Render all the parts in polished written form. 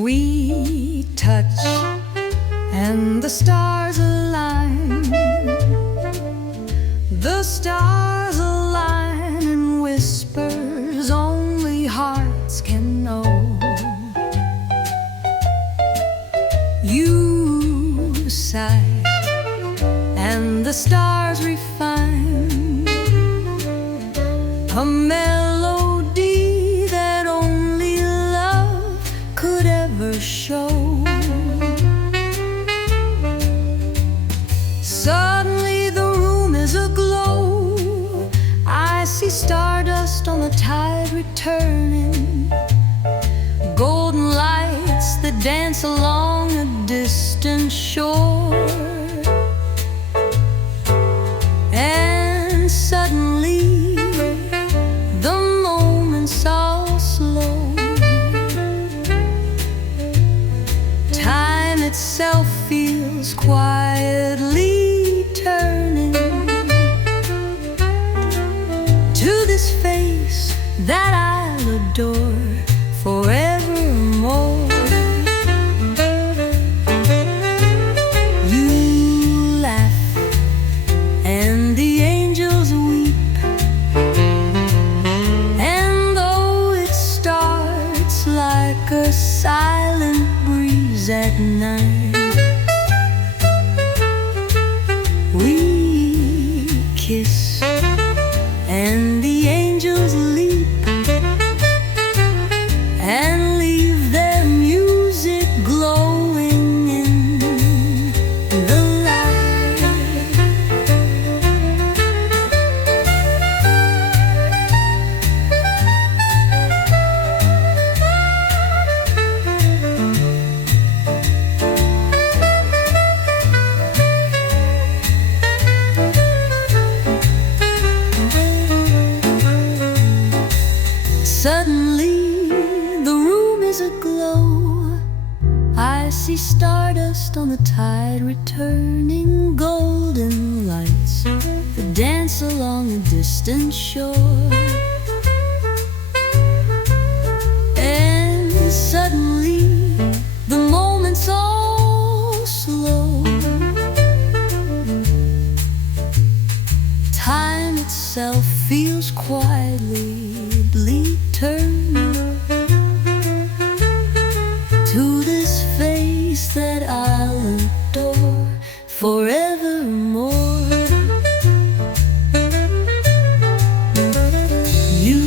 We touch and the stars align. The stars align in whispers only hearts can know. You sigh and the stars refine a melody that only love could ever show. Suddenly the room is aglow. I see stardust on the tide returning, golden lights that dance along a distant shore. And suddenly the moments all slow. Time itself feels quietly turning to this face that I'll adore forevermore. You laugh and the angels weep, and though it starts like a silent breeze at night, we kiss and the angels leap and leave their music glowing in the light. Suddenly the room is aglow. I see stardust on the tide returning, golden lights that dance along a distant shore. And suddenly the moments all slow. Time itself feels quietly turning to this face that I'll adore forevermore. You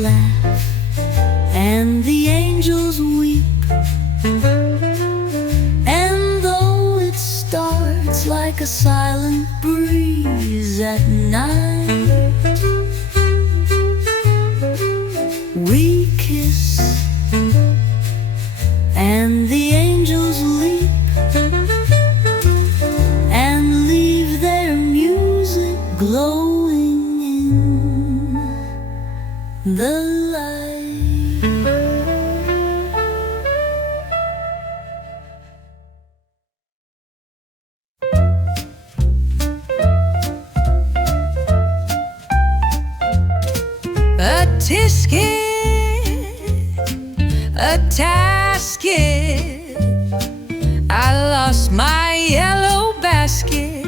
laugh and the angels weep, and though it starts like a silent breeze at night, we kiss and the angels leap and leave their music glowing in the light. A tisket, a tasket, I lost my yellow basket.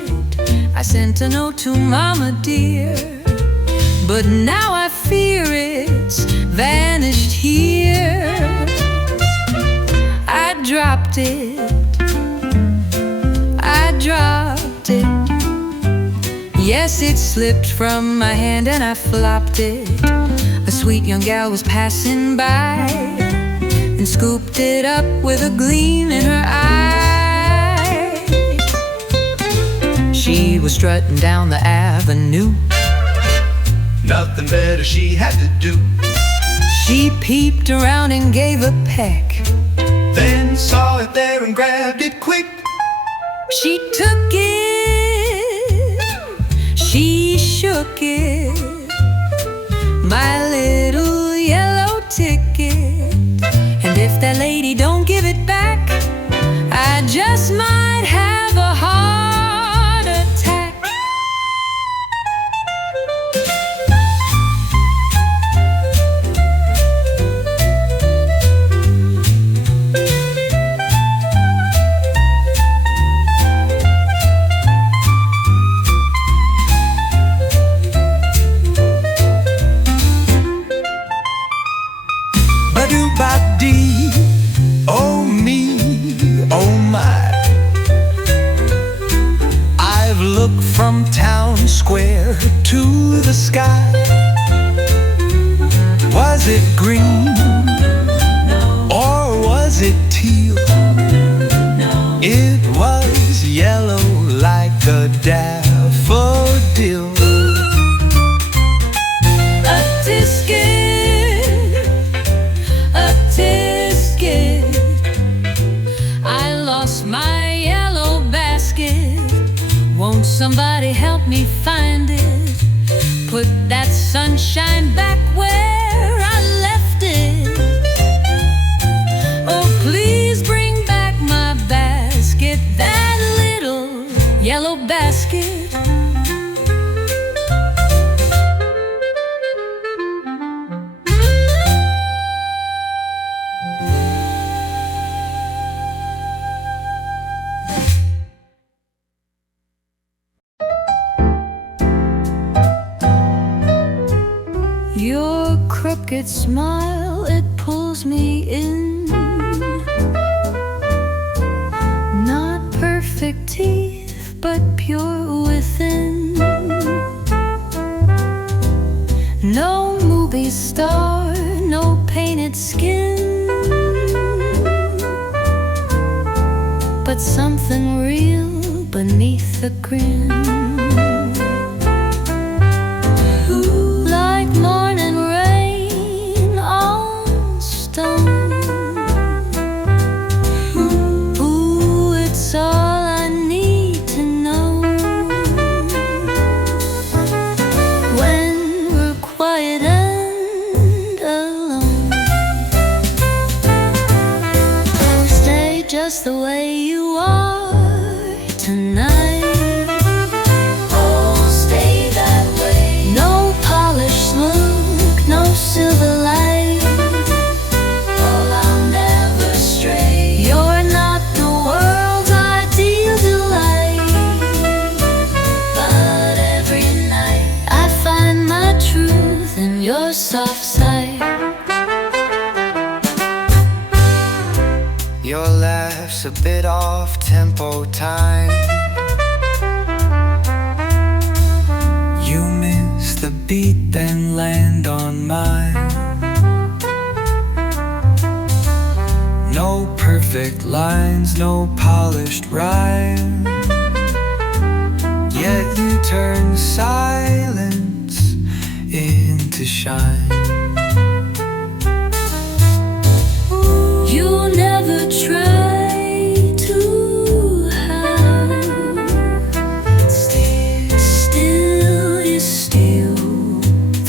I sent a note to Mama dear, but now I fear it's vanished here. I dropped it, I dropped it. Yes, it slipped from my hand and I flopped it. A sweet young gal was passing by and scooped it up with a gleam in her eye. She was strutting down the avenue, nothing better she had to do. She peeped around and gave a peck, then saw it there and grabbed it quick. She took it, she shook it, my little yellow ticket. And if that lady don't give it back, I just might have a heart attack. town square to the sky. Was it green? Or was it teal? It was yellow like a daffodil. A tisket, a tisket. I lost my yellow basket. Won't somebody help me find it? Put that sunshine back where I left it. Oh, please bring back my basket, that little yellow basket. Your crooked smile, it pulls me in. Not perfect teeth, but pure within. No movie star, no painted skin, but something real beneath the grin. Just the way you are tonight. Oh, stay that way. No polished look, no silver light. Oh, I'll never stray. You're not the world's ideal delight, but every night I find my truth in your soft sight. Your laugh's a bit off tempo time. You miss the beat then land on mine. No perfect lines, no polished rhyme, yet you turn silence into shine. You never try to hide. Still is still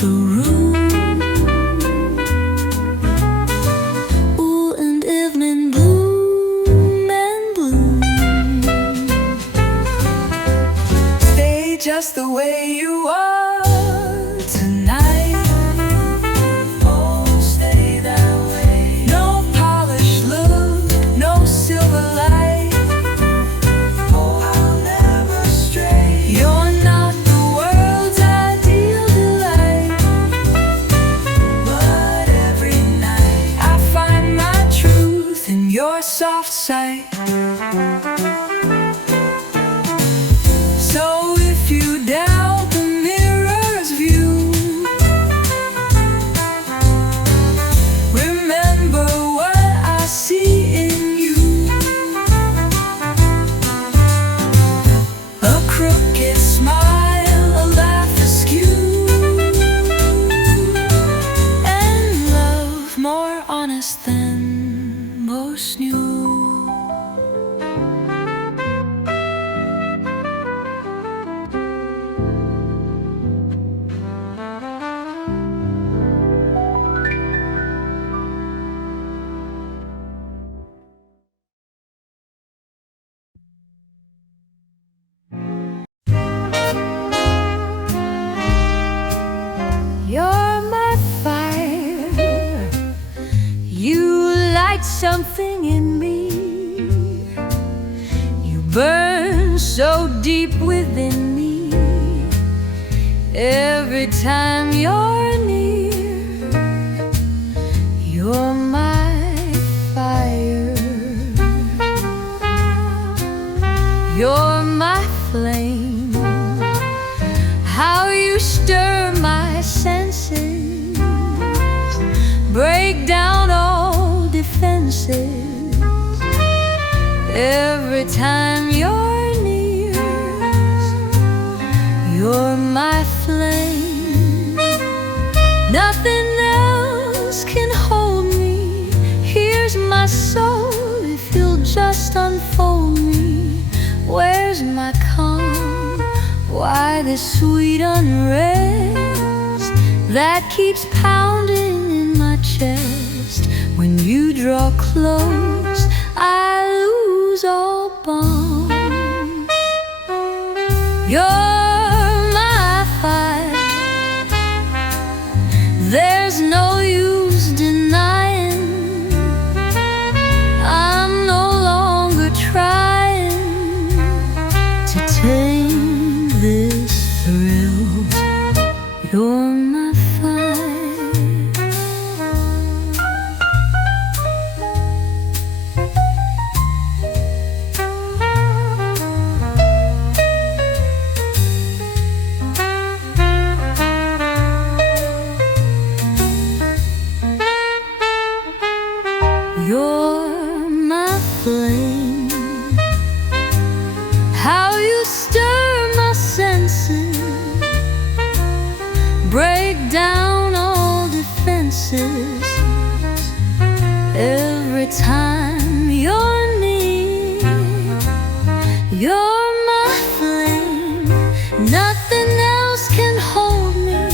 the room. Ooh, and evening bloom and bloom. Stay just the way you are tonight. Oh, stay that way. No polished look, no silver light. Oh, I'll never stray. You're not the world's ideal delight, but every night I find my truth in your soft sight. So if you doubt the mirror's view, remember what I see in you. A crooked smile, a laugh askew, and love more honest than most knew. You're my fire. You light something in me. You burn so deep within me. Every time you're near, you're my fire. You're my flame. stir my senses, break down all defenses. Every time you're near, you're my flame. Nothing else can hold me. Here's my soul, if you'll just unfold me. Where's my calm? Why this sweet unrest that keeps pounding in my chest? When you draw close, I lose all bond. You're my fire, there's no use denying. I'm no longer trying to tame this thrill. You're my fire. You're my flame. How you stir my senses, break down all defenses. Every time you're near, you're my flame. Nothing else can hold me.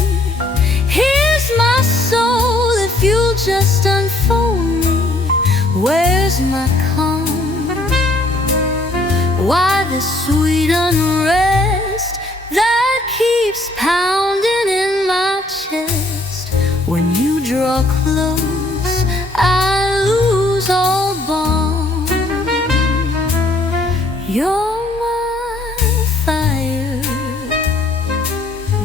Here's my soul, if you'll just unfold me. Where's my calm? Why the sweet unrest that keeps pounding in my chest? When you draw close, I lose all bond. You're my fire,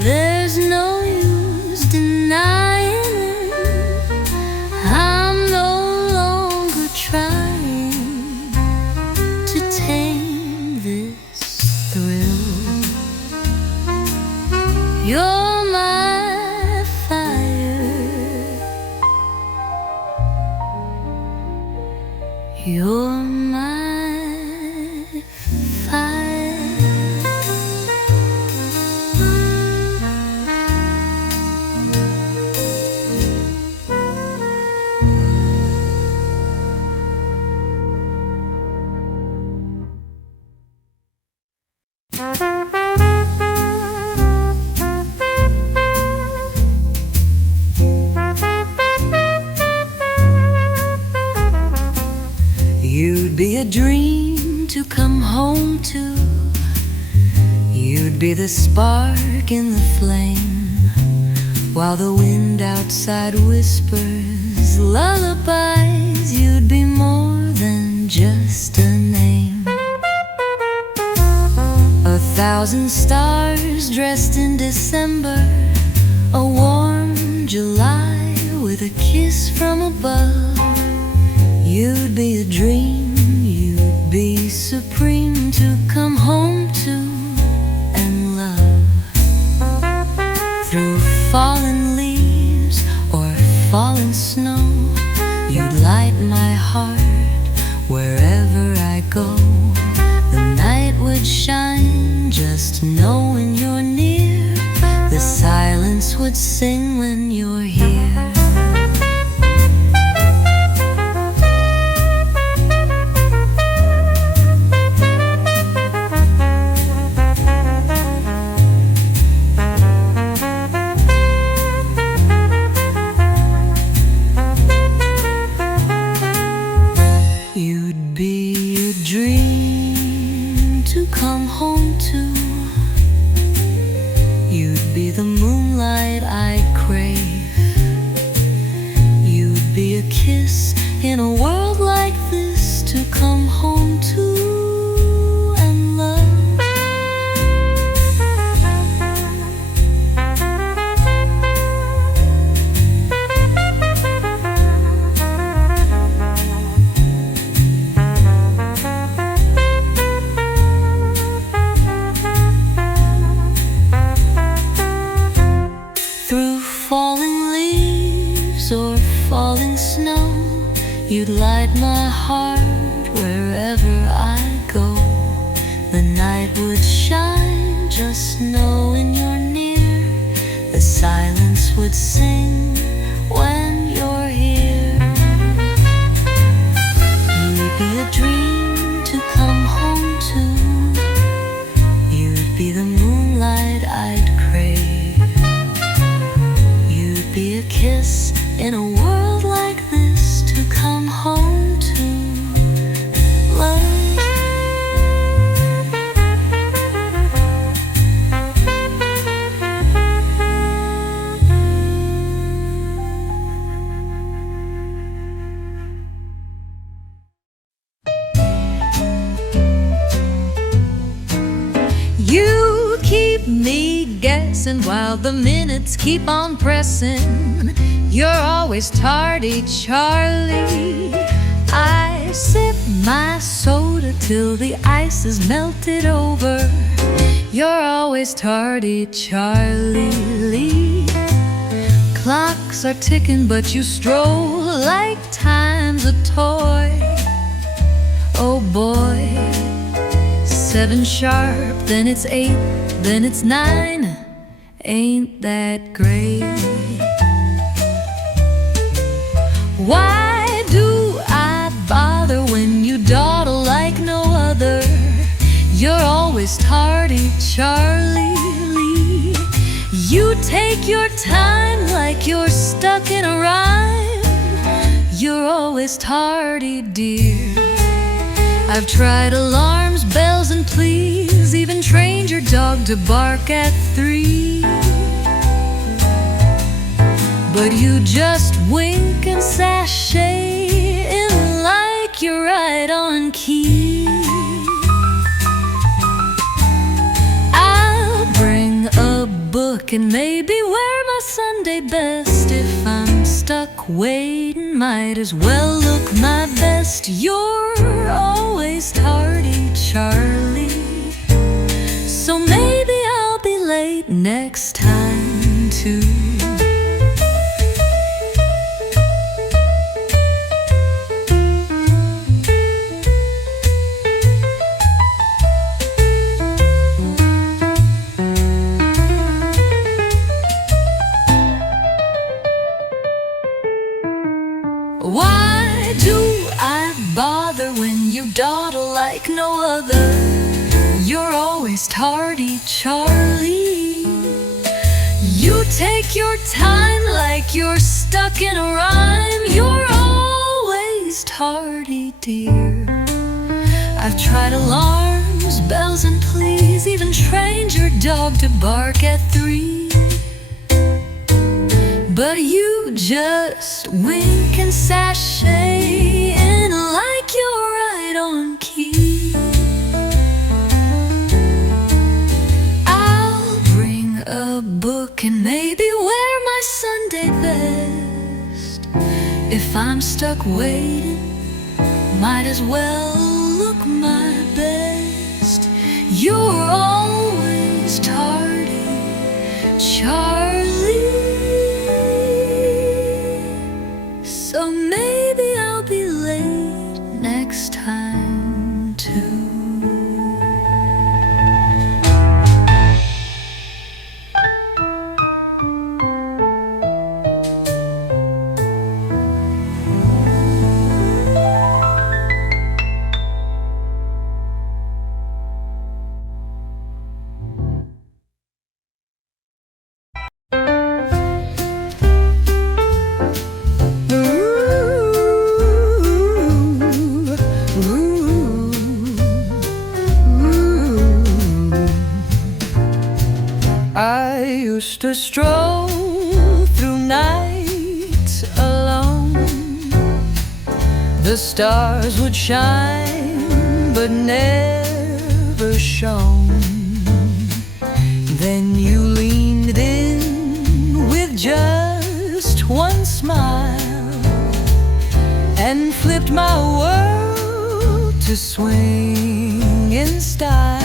there's no use denying it. I'm no longer trying to tame this thrill. You're my fire. You're my fire. You'd be a dream to come home to. You'd be the spark in the flame, while the wind outside whispers lullabies. You'd be more than just a name. 1,000 stars dressed in December, a warm July with a kiss from above. You'd be a dream, you'd be supreme to come home to and love. Through fallen leaves or fallen snow, you'd light my heart wherever I go. The night would shine just knowing you're near. The silence would sing when you're here. You'd be a dream to come home to. You'd be the moonlight I crave. You'd be a kiss in a world like this to come home to and love. You'd light my heart wherever I go. The night would shine just knowing you're near. The silence would sing when you're here. You'd be a dream to come home to. You'd be the moonlight I'd crave. You'd be a kiss in a world like this to come home to. Love. You keep me guessing while the minutes keep on pressing. You're always tardy, Charlie. I sip my soda till the ice is melted over. You're always tardy, Charlie. Clocks are ticking, but you stroll like time's a toy. Oh boy, 7 sharp, then it's 8, then it's 9. Ain't that great? Why do I bother when you dawdle like no other? You're always tardy, Charlie. You take your time like you're stuck in a rhyme. You're always tardy, dear. I've tried alarms, bells, and please, even trained your dog to bark at 3. But you just wink and sashay in like you're right on key. I'll bring a book and maybe wear my Sunday best. If I'm stuck waiting, might as well look my best. You're always tardy, Charlie, so maybe I'll be late next time too. Why do I bother when you dawdle like no other? You're always tardy, Charlie. You take your time like you're stuck in a rhyme. You're always tardy, dear. I've tried alarms, bells, and please, even trained your dog to bark at 3. But you just wink and sashay in like you're right on key. I'll bring a book and maybe wear my Sunday best. If I'm stuck waiting, might as well look my best. You're always tardy, Charlie. So maybe I'll be late next time too. I used to stroll through nights alone. The stars would shine but never shone. Then you leaned in with just one smile and flipped my world to swing in style.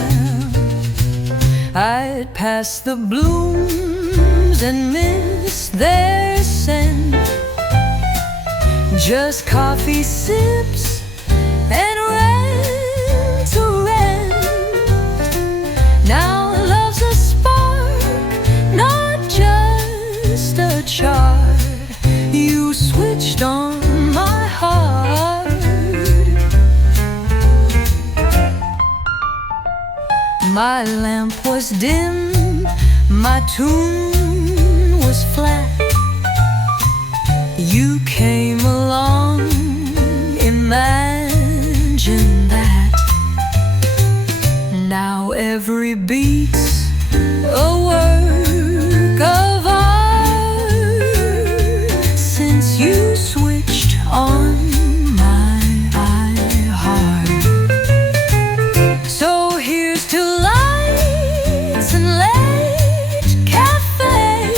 I'd pass the blooms and miss their scent, just coffee sips and rent to rent. Now love's a spark, not just a chart. You switched on my heart. My lamp was dim, my tune was flat. You came along, imagine that. Now every beat's a work of art, since you switched on my heart. So here's to lights and late cafe,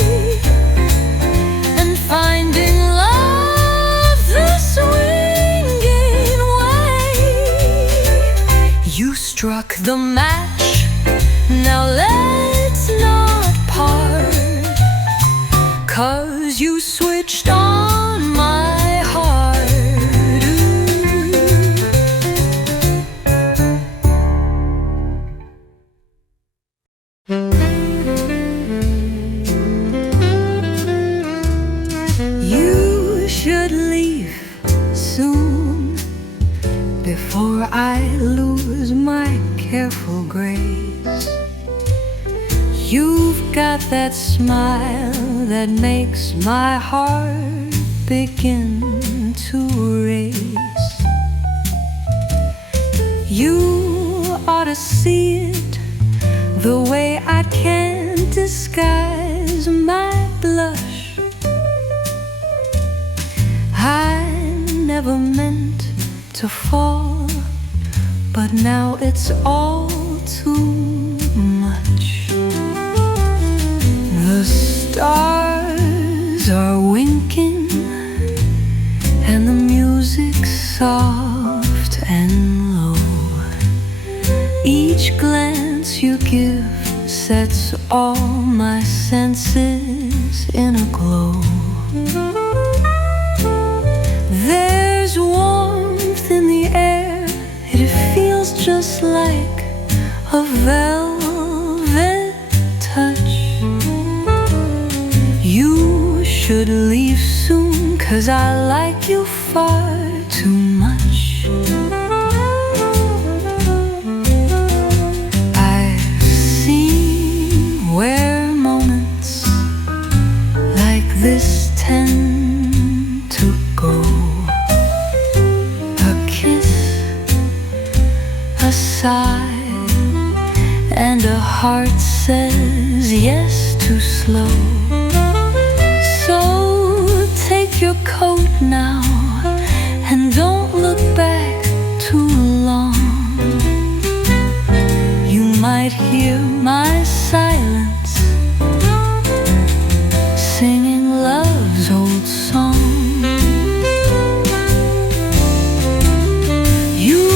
and finding love the swinging way. You struck the match, now let's not part, 'cause you switched on my heart. You should leave soon, before I lose my careful grace. You've got that smile that makes my heart begin to race. You ought to see it, the way I can't disguise my blush. I never meant to fall, but now it's all too much. The stars are winking, and the music's soft and low. Each glance you give sets all my senses in a glow. There's warmth in the air, it feels just like a velvet touch. You should leave soon, 'cause I like you far too much. I've seen where moments like this tend to go. A kiss, a sigh, and a heart says yes too slow. So take your coat now, and don't look back too long. You might hear my silence, singing love's old song. You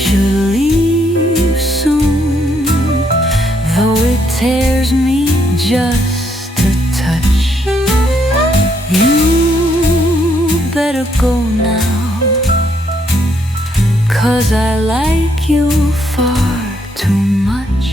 should leave soon, though it tears me just a touch. You better go now, 'cause I like you far too much.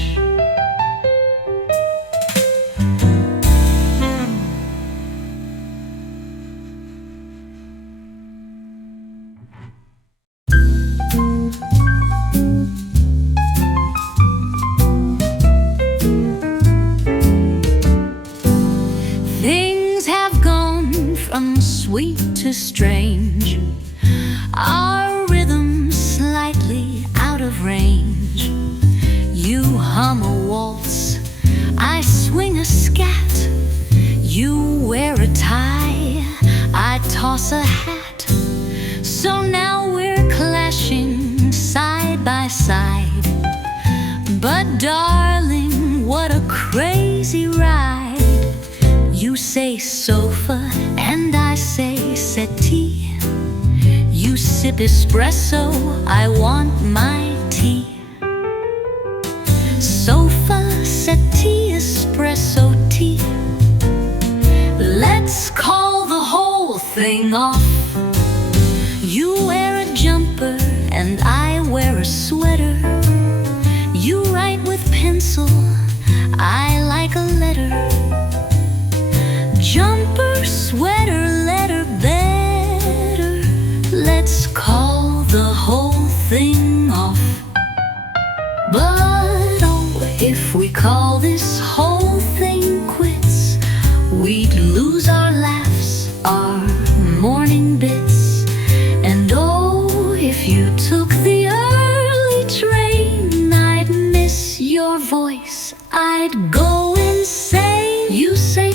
Things have gone from sweet to strange, our rhythm slightly out of range. You hum a waltz, I swing a scat. You wear a tie, I toss a hat. So now we're clashing side by side. But darling, what a crazy ride. You say sofa and I say settee. You sip espresso, I want my tea. Sofa, settee, espresso, tea. Let's call the whole thing off.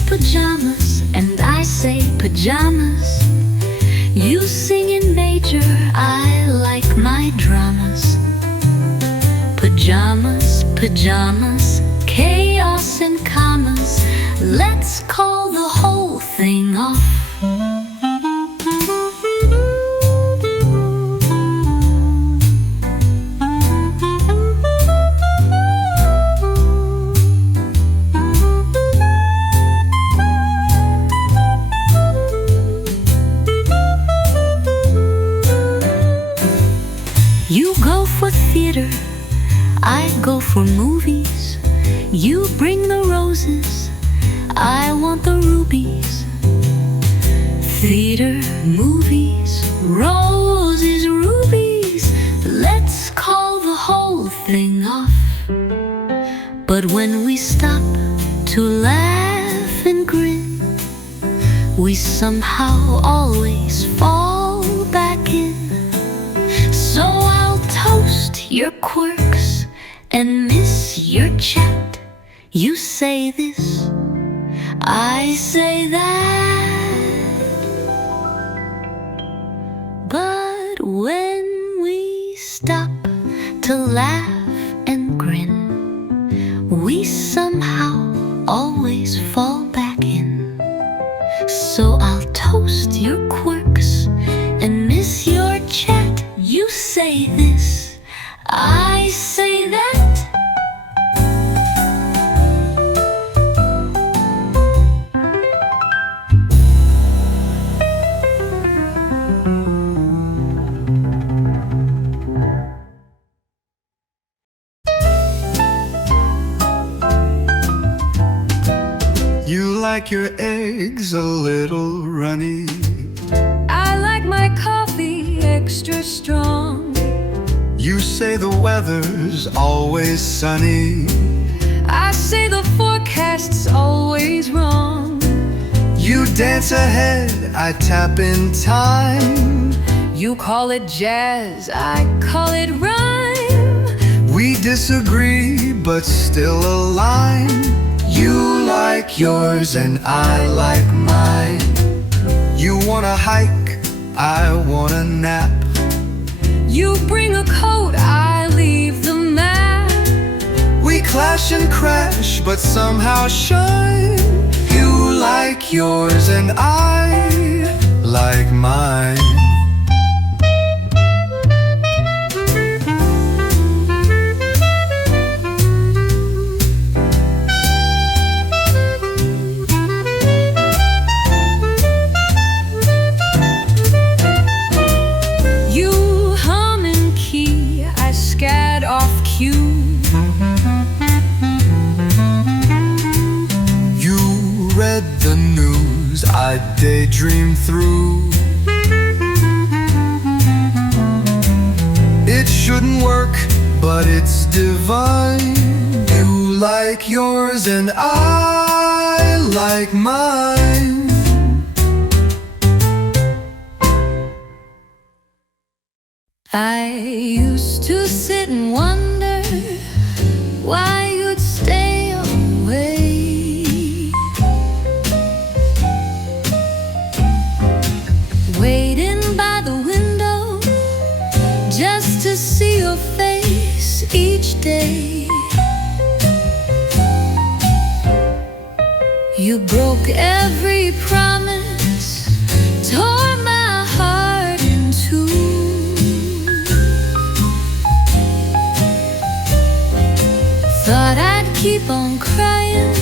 pajamas, and I say pajamas. You sing in major, I like my dramas. Pajamas, pajamas, chaos and commas. Let's call the whole thing off. You go for theater, I go for movies. You bring the roses, I want the rubies. Theater, movies, roses, rubies. Let's call the whole thing off. But when we stop to laugh and grin, we somehow always fall back in. So I'll toast your quirks and miss your chat. You say this, I say that. But when we stop to laugh and grin, we somehow always fall back in. So I'll toast your quirks and miss your chat. You say this, I say that. You like your eggs a little runny. I like my coffee extra strong. You say the weather's always sunny. I say the forecast's always wrong. You dance ahead, I tap in time. You call it jazz, I call it rhyme. We disagree, but still align. You like yours and I like mine. You wanna hike, I wanna nap. You bring a coat, I leave the map. We clash and crash, but somehow shine. You like yours and I like mine. The news I daydream through. It shouldn't work, but it's divine. You like yours and I like mine. I used to sit and wonder why you'd stay away. Waiting by the window just to see your face each day. You broke every promise, tore my heart in two. Thought I'd keep on crying,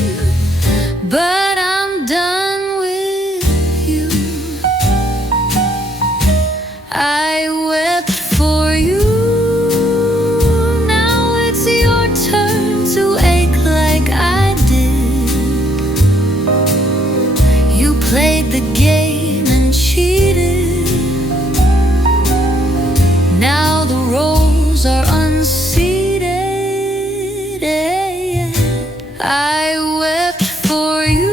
but I'm done with you. I wept for you. Now it's your turn to ache like I did. You played the game and cheated. Now the roles are unseated. I wept for you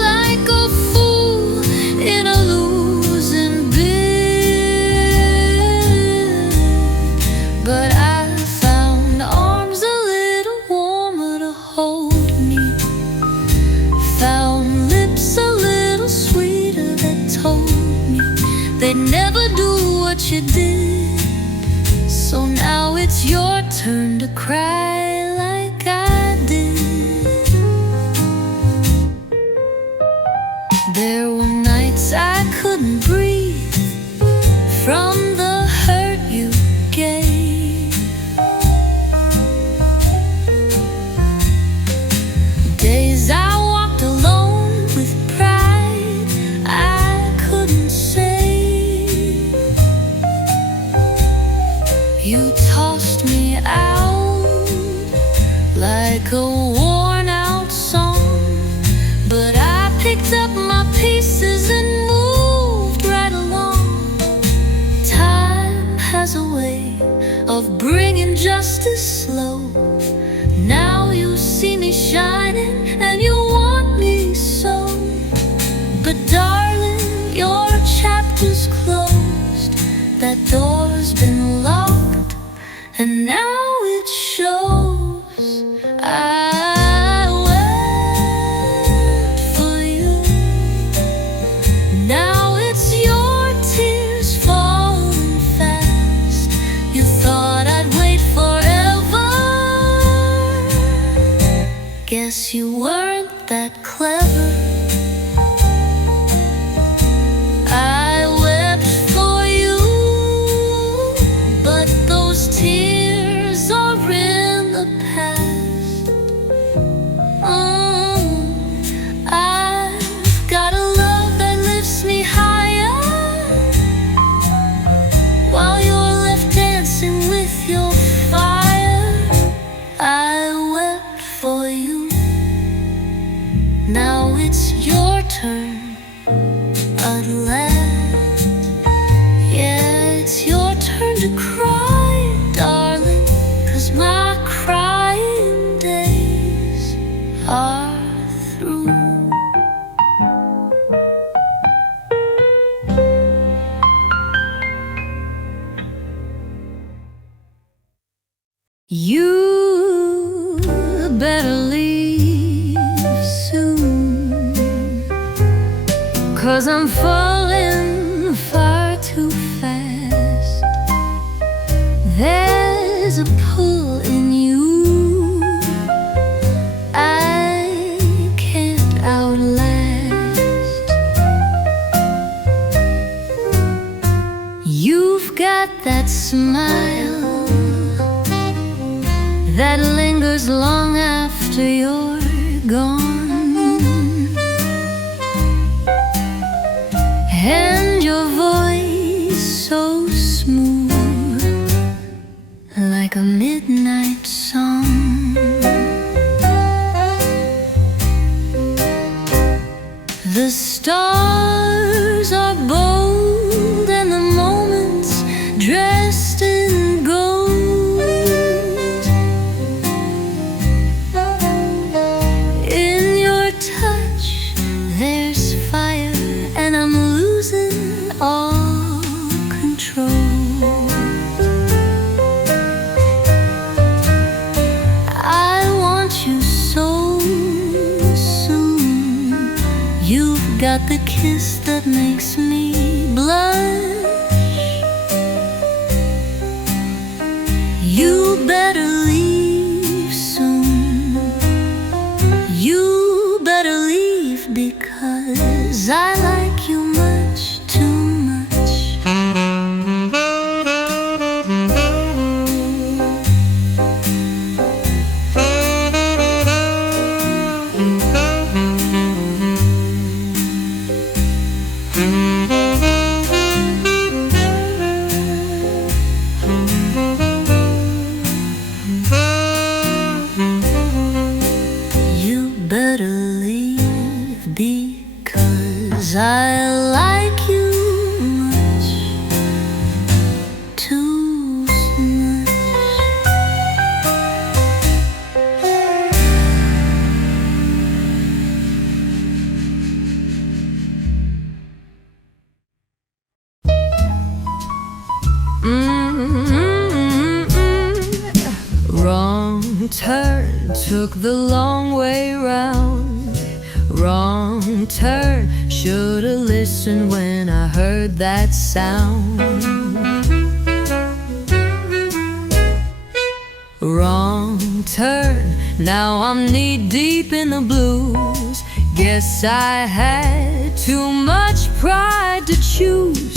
like a fool in a losing bid. But I found arms a little warmer to hold me. what you did. So now it's your turn to cry like I did. There were nights I couldn't breathe from the hurt you gave. Days I walked alone with pride I couldn't save. You tossed me out like a worn-out song, but I picked up my pieces and moved right along. Time has a way of bringing justice slow. Now you see me shining and you want me so. But darling, your chapter's closed. That door's been locked and now it shows. I wept for you. Now it's your tears falling fast. You thought I'd wait forever. Guess you weren't that clever. I wept for you, but those tears are in the past. I've got a love that lifts me higher, while you're left dancing with your fire. I wept for you. Now it's your turn at last. Yeah, it's your turn to cry, darling, 'cause my crying days are through. You better leave soon, 'cause I'm falling far too fast. There's a pull in you I can't outlast. You've got that smile that lingers long after you're gone, and your voice so smooth, like a midnight song. The stars are bold and the moments dressed in gold. In your touch there's fire and I'm losing all control. I want you so soon. You've got the kiss that makes me blush. You better leave soon. You better leave, because I like you much too much. You better leave, because I like you much too much. Wrong turn, took the long way round. Wrong turn, should've listened when I heard that sound. Wrong turn, now I'm knee-deep in the blues. Guess I had too much pride to choose.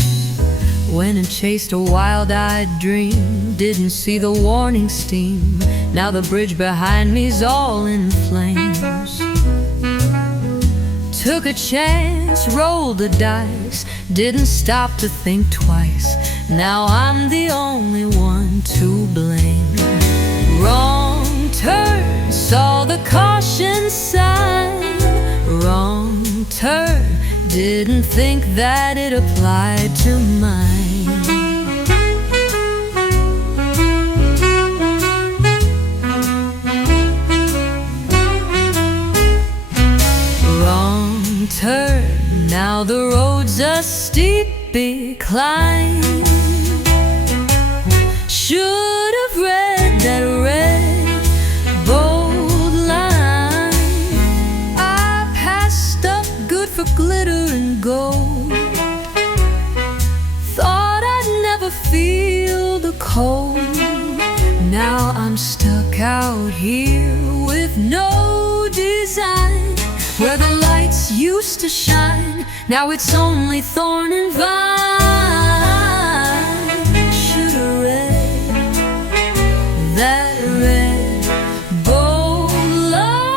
Went and chased a wild-eyed dream, didn't see the warning steam. Now the bridge behind me's all in flames. Took a chance, rolled the dice, didn't stop to think twice. Now I'm the only one to blame. Wrong turn, saw the caution sign. Wrong turn, didn't think that it applied to mine. Wrong turn, now the road's a steep decline. Should have read that red bold line. I passed up good for glitter and gold. Thought I'd never feel the cold. Now I'm stuck out here with no design. Where the lights used to shine, now it's only thorn and vine. Should've read that red bold line.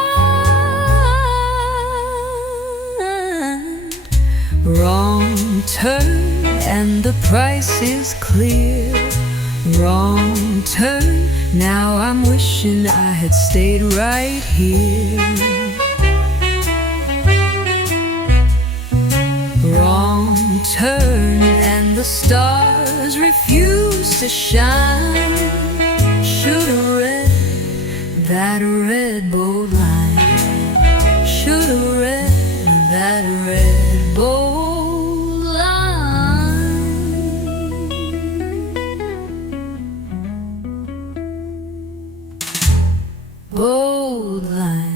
Wrong turn and the price is clear. Wrong turn, now I'm wishing I had stayed right here. Wrong turn and the stars refuse to shine. Should've read that red bold line. Should've read that red bold line. Bold line.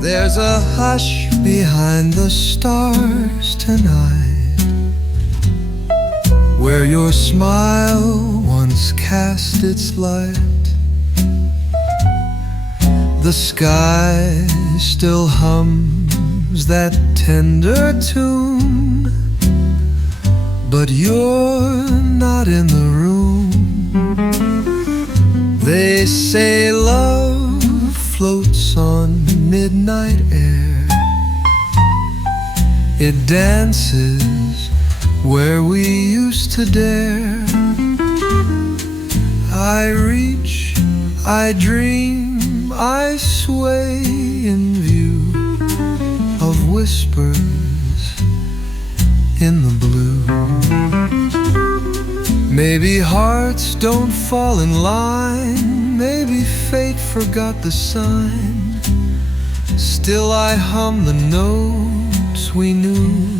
There's a hush behind the stars tonight, where your smile once cast its light. The sky still hums that tender tune, but you're not in the room. They say love floats on midnight air. It dances where we used to dare. I reach, I dream, I sway in view of whispers in the blue. Maybe hearts don't fall in line, maybe fate forgot the sign. Still I hum the notes we knew,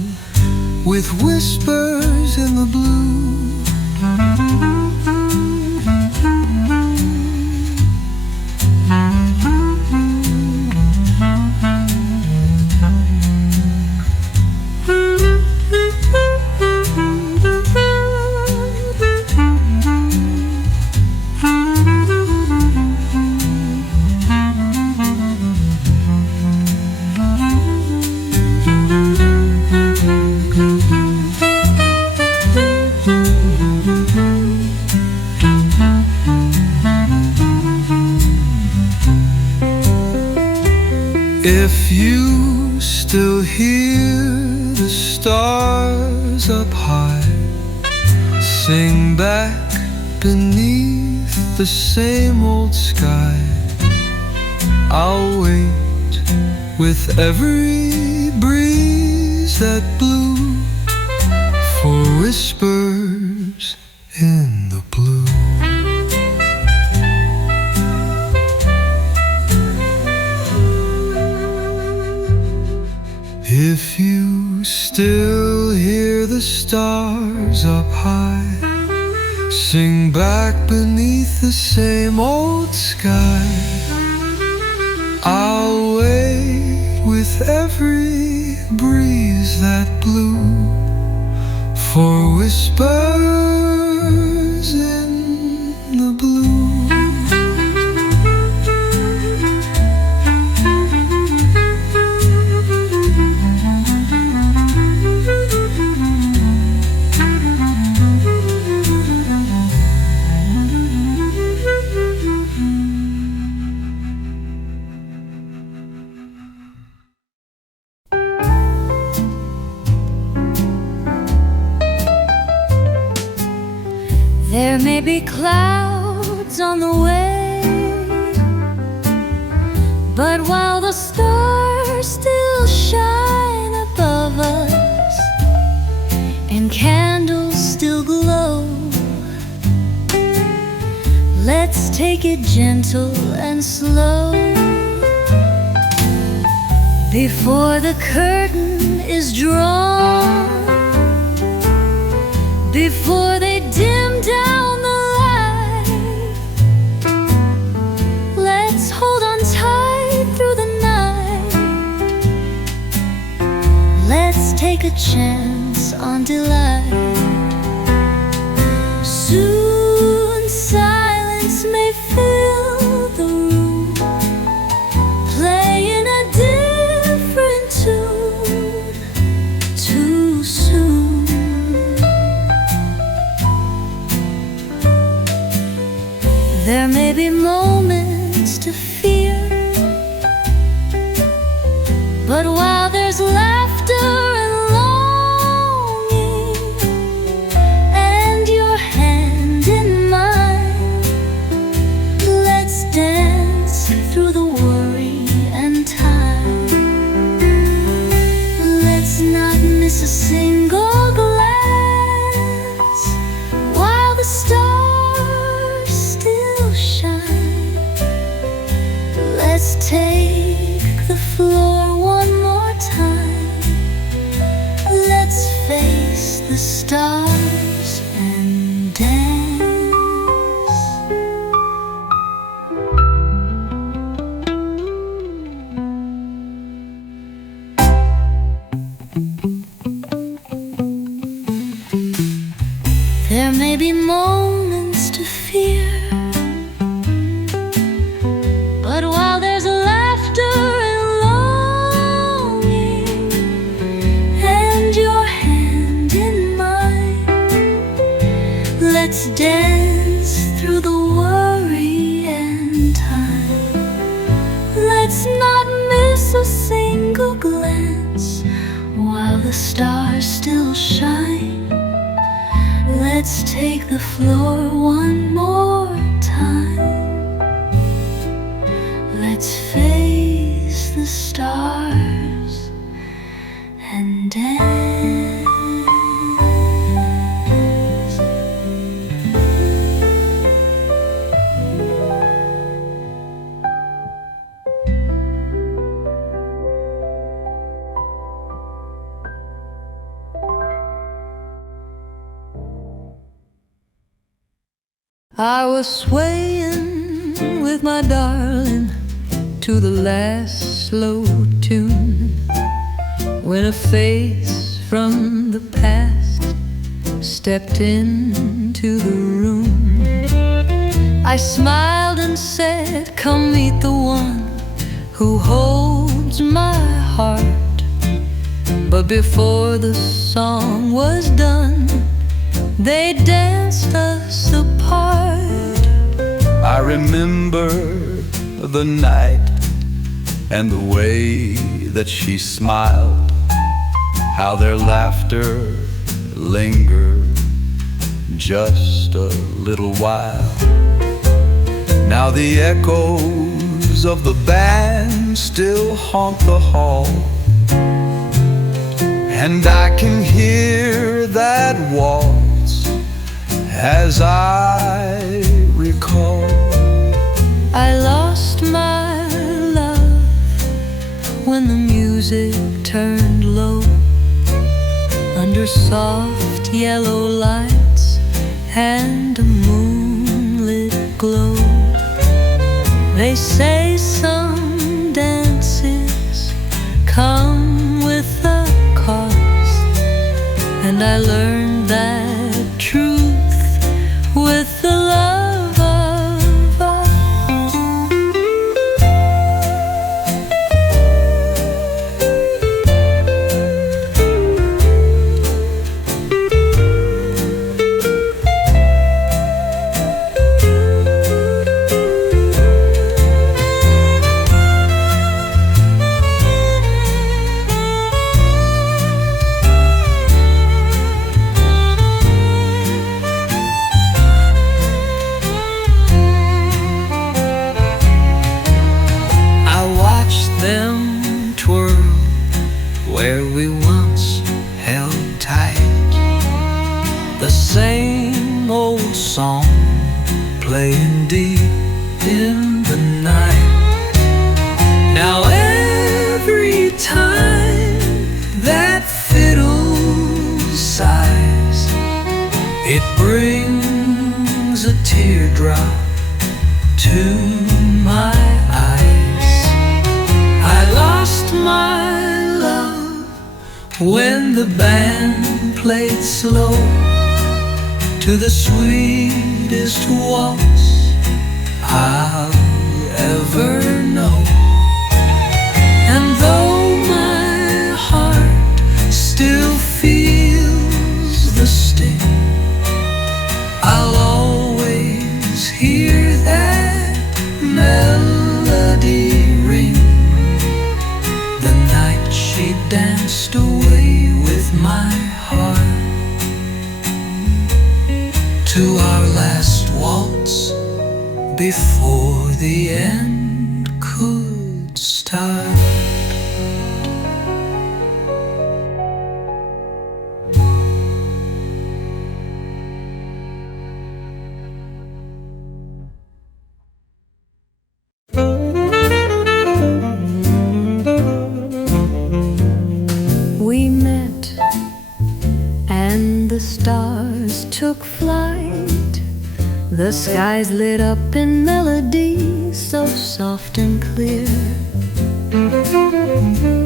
with whispers in the blue. If you still hear the stars up high sing back beneath the same old sky, I'll wait with every breeze that blew for whispers in the blue. If you still hear the stars up high, sing back beneath the same old sky. I'll wait with every breeze that blew for whispers in the blue. There may be clouds on the way, but while the stars still shine above us and candles still glow, let's take it gentle and slow. Before the curtain is drawn, before they dim down the light, let's hold on tight through the night. Let's take a chance on delight. Soon silence may fill the room, playing a different tune. Too soon. There may be moments to fear, but while there's laughter and longing, and your hand in mine, let's dance through the worry and time. Let's not miss a single glance while the stars still shine. Let's take the floor one more time. Let's face the stars and dance. There may be moments to fear, but while there's laughter and longing, and your hand in mine, let's dance through the worry and time. Let's not miss a single glance while the stars still shine. Let's take the floor one more time. Let's face the stars and dance. I was swaying with my darling to the last slow tune, when a face from the past stepped into the room. I smiled and said, come meet the one who holds my heart. But before the song was done, they danced us apart. I remember the night and the way that she smiled, how their laughter lingered just a little while. Now the echoes of the band still haunt the hall, and I can hear that waltz as I recall. I lost my love when the music music turned low under soft yellow lights and a moonlit glow. They say some dances come with a cost, and I learned that truth with the love of us. Them twirl where we once held tight, the same old song playing deep in the night. Now every time that fiddle sighs, it brings a teardrop to my eyes. I lost my love when the band played slow to the sweetest waltz I'll ever know. And though my heart still feels the sting, I'll always hear that melody ring. The night she danced away with my heart to our last waltz before the end could start. We met and the stars took flight. The skies lit up in melodies so soft and clear.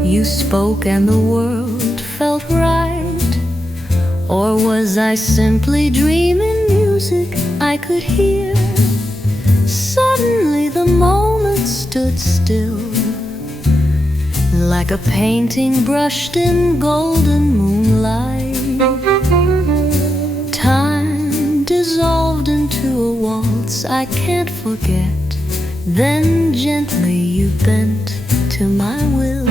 You spoke and the world felt right. Or was I simply dreaming music I could hear? Suddenly the moment stood still, like a painting brushed in golden moonlight. Time dissolved into a waltz I can't forget. Then gently you bent to my will,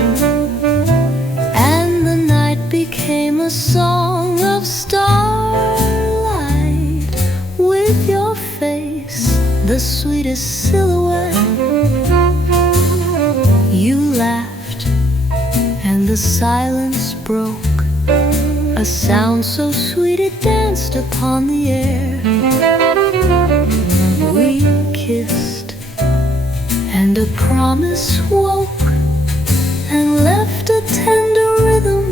and the night became a song of starlight, with your face the sweetest silhouette. You laughed and the silence broke, a sound so sweet it danced upon the air. We kissed and a promise woke and left a tender rhythm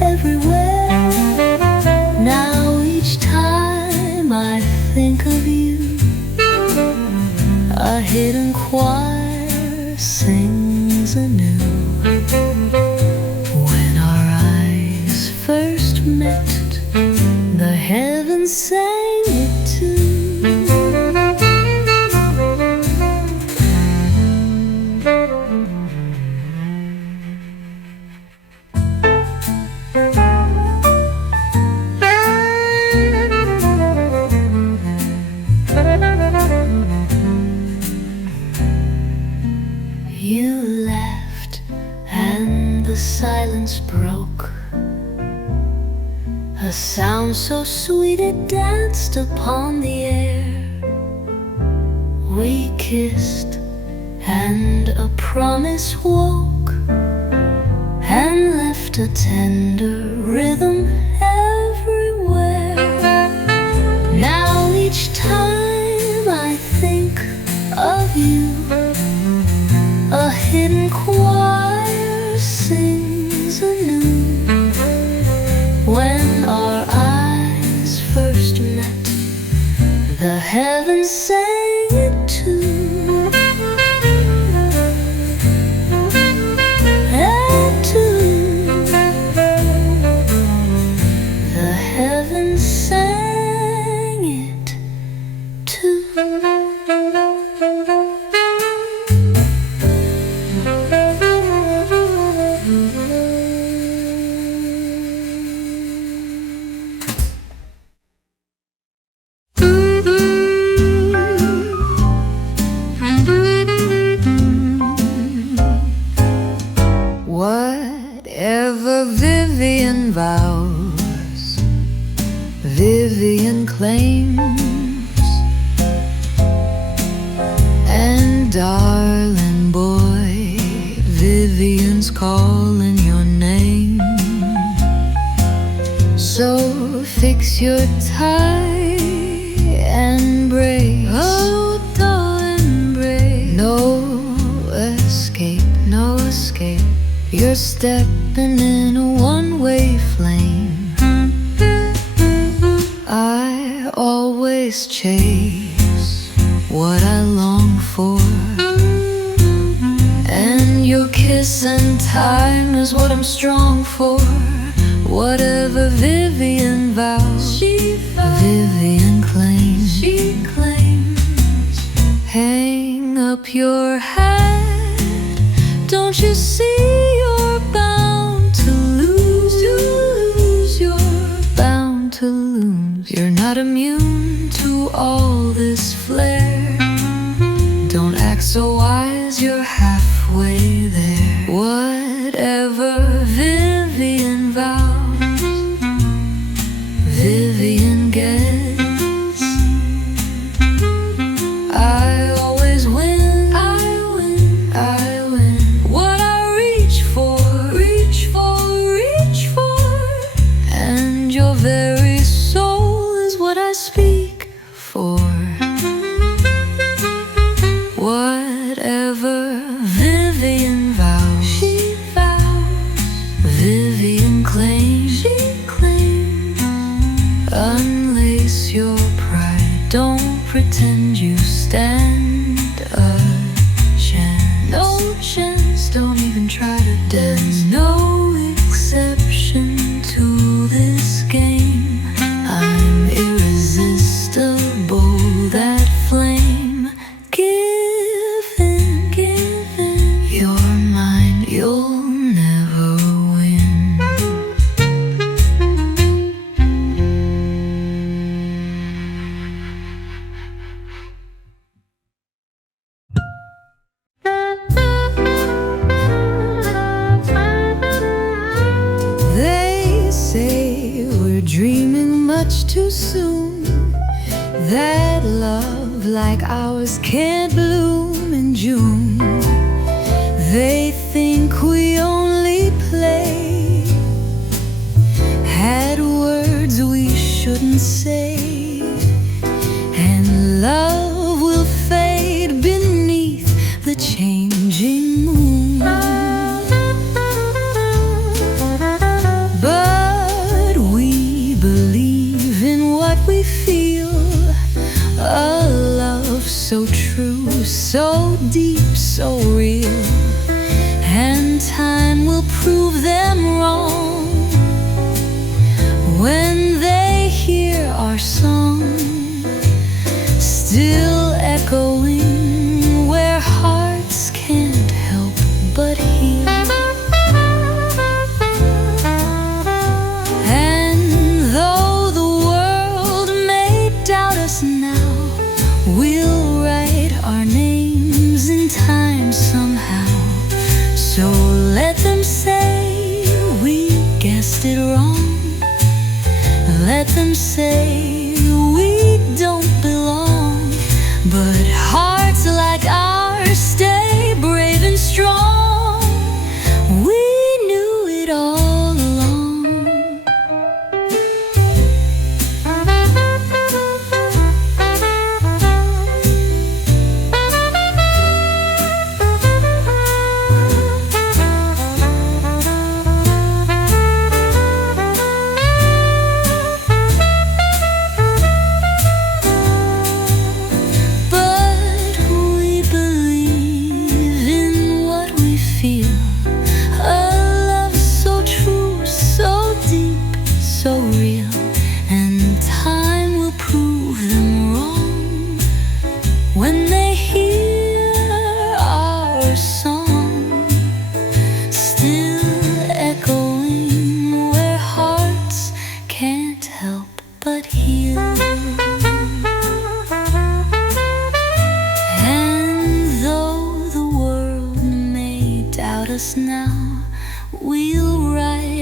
everywhere. Now each time I think of you, a hidden choir sings anew. When our eyes first met, the heavens sang it too. You laughed and the silence broke, a sound so sweet it danced upon the air. We kissed and a promise woke and left a tender rhythm everywhere. Now each time I think of you, a hidden choir sings heaven sang it too. And too, the heavens sang it too. Whatever Vivian vows, Vivian claims. And darling boy, Vivian's calling your name. So fix your tie and brace. Oh, darling, brace. No escape, no escape. You're stepping in a one-way flame. I always chase what I long for, and your kiss and time is what I'm strong for. Whatever Vivian vows, Vivian claims. She claims. Hang up your hat, don't you see? You're bound to lose. You're bound to lose. You're not immune to all this flair. Don't act so wise, you're halfway there. Whatever Vivian vows, Vivian gets. I always win, I win, I win. What I reach for, and your very soul is what I speak for. Whatever Vivian vows, she vows. Vivian claims, she claims. Unlace your pride, don't pretend you stand a chance. No chance, don't even try to dance. No exception to this game. I'm irresistible, that flame. Give in, you're mine, you'll never win. They say we're dreaming much too soon, that love like ours can't bloom in June. They think we only play, had words we shouldn't say, and love will fade beneath the changing moon. But we believe in what we feel, a love so true, so deep, so real. And time will prove them wrong when they hear our song, still echoing where hearts can't help but hear. And though the world may doubt us now, we'll write our names in time somehow. So let them say we guessed it wrong. Let them say we don't belong. But hearts like ours stay brave and strong. We knew it all along.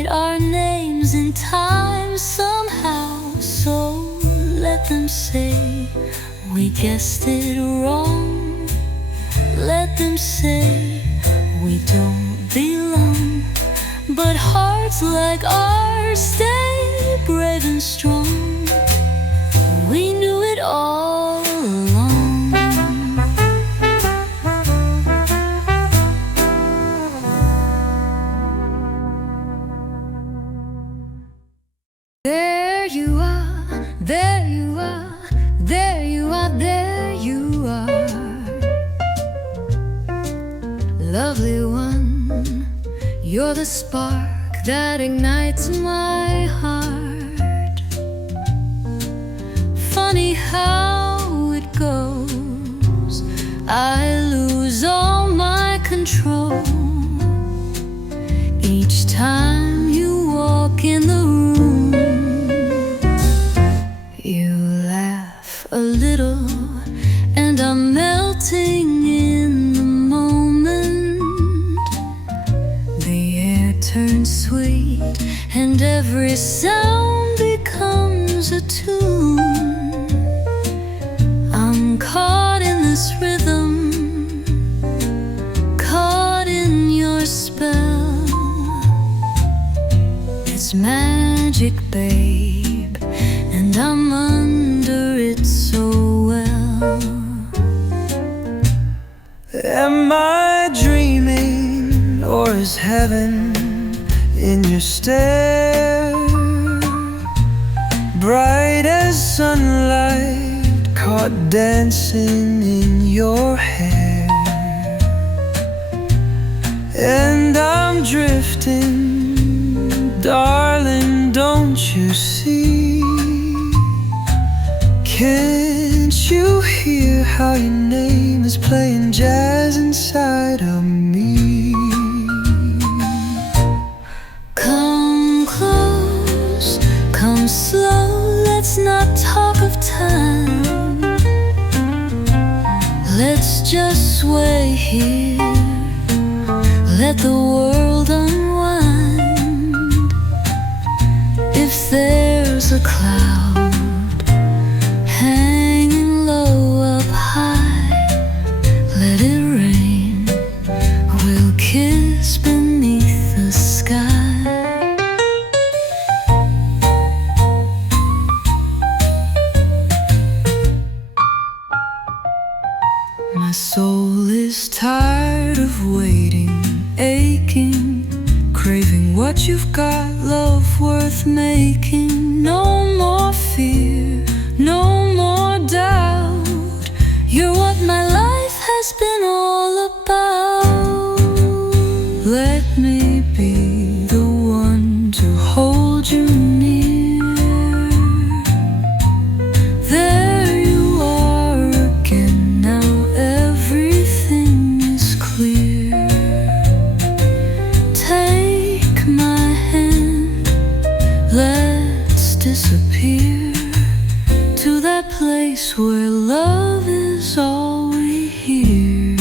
write our names in time somehow. So let them say we guessed it wrong. Let them say we don't belong. But hearts like ours stay brave and strong. We knew it all along. There you are, there you are, there you are, there you are. Lovely one, you're the spark that ignites my heart. Funny how it goes, I lose all my control each time you walk in the room. You laugh a little and I'm melting in the moment. The air turns sweet and every sound becomes a tune. I'm caught in this rhythm, caught in your spell. It's magic, babe, and I'm under it so well. Am I dreaming, or is heaven in your stare? Bright as sunlight, caught dancing in your hair. And I'm drifting, darling, don't you see? Can't you hear how your name is playing jazz inside of me? Come close, come slow, let's not talk of time. Let's just sway here, let the world unwind. If there's a cloud hanging low up high, let it rain, we'll kiss beneath the sky. My soul is tired of waiting, aching, craving what you've got, love worth making. No more fear, no more doubt. You're what my life has been all about. Let me be the one to hold you near. There you are again, now everything is clear. Take my hand, let's disappear to that place where love is all we hear.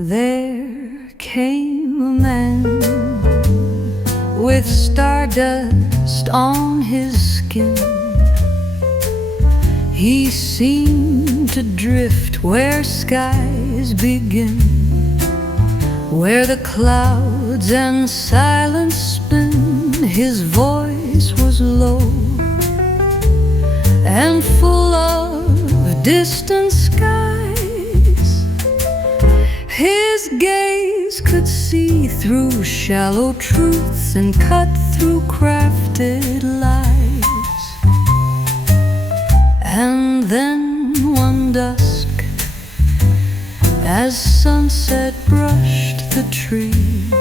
There came a man with stardust on his skin. He seemed to drift where skies begin, where the clouds and silence spin. His voice was low and full of distant skies. His gaze could see through shallow truths and cut through crafted lies. And then one dusk, as sunset brushed the trees,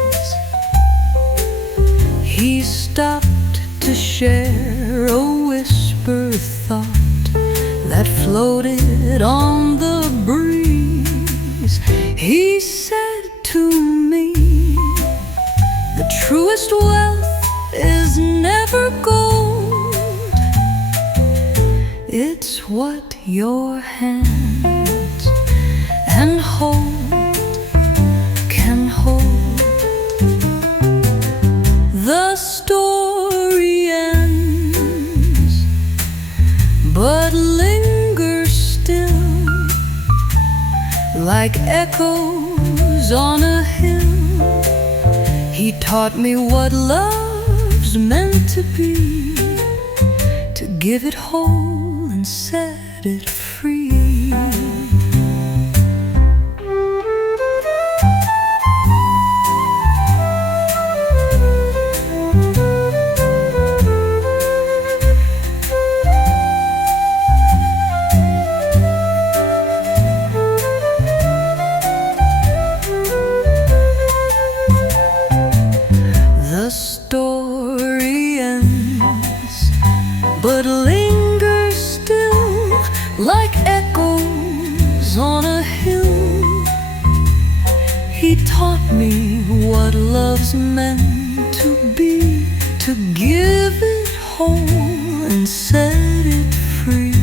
he stopped to share a whisper thought that floated on the breeze. He said to me, the truest wealth what your hands and hold can hold. The story ends, but lingers still, like echoes on a hill. He taught me what love's meant to be, to give it whole and set it free. The story ends, but lingers still, like echoes on a hill. He taught me what love's meant to be, to give it whole and set it free.